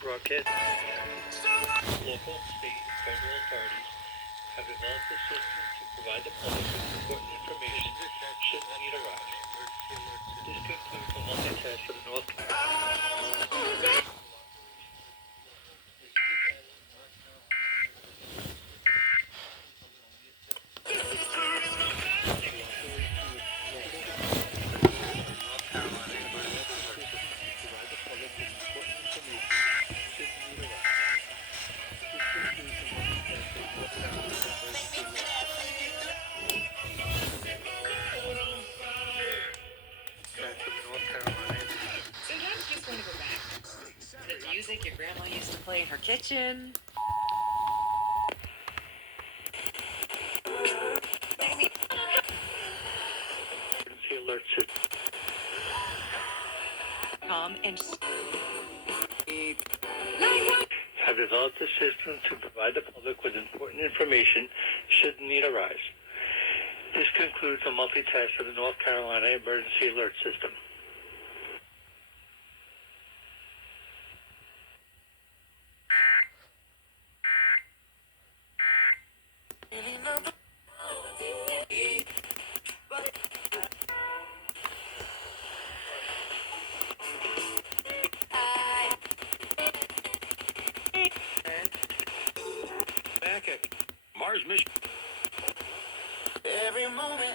Broadcast. Local, state, and federal authorities have developed a system to provide the public with important information should the need arise. This concludes the multitask for the North Sometimes you just want to go back. The music your grandma used to play in her kitchen. Emergency alert system. And Have developed a system to provide the public with important information should the need arise. This concludes the multitask for the North Carolina Emergency Alert System. Back at Mars mission. Every moment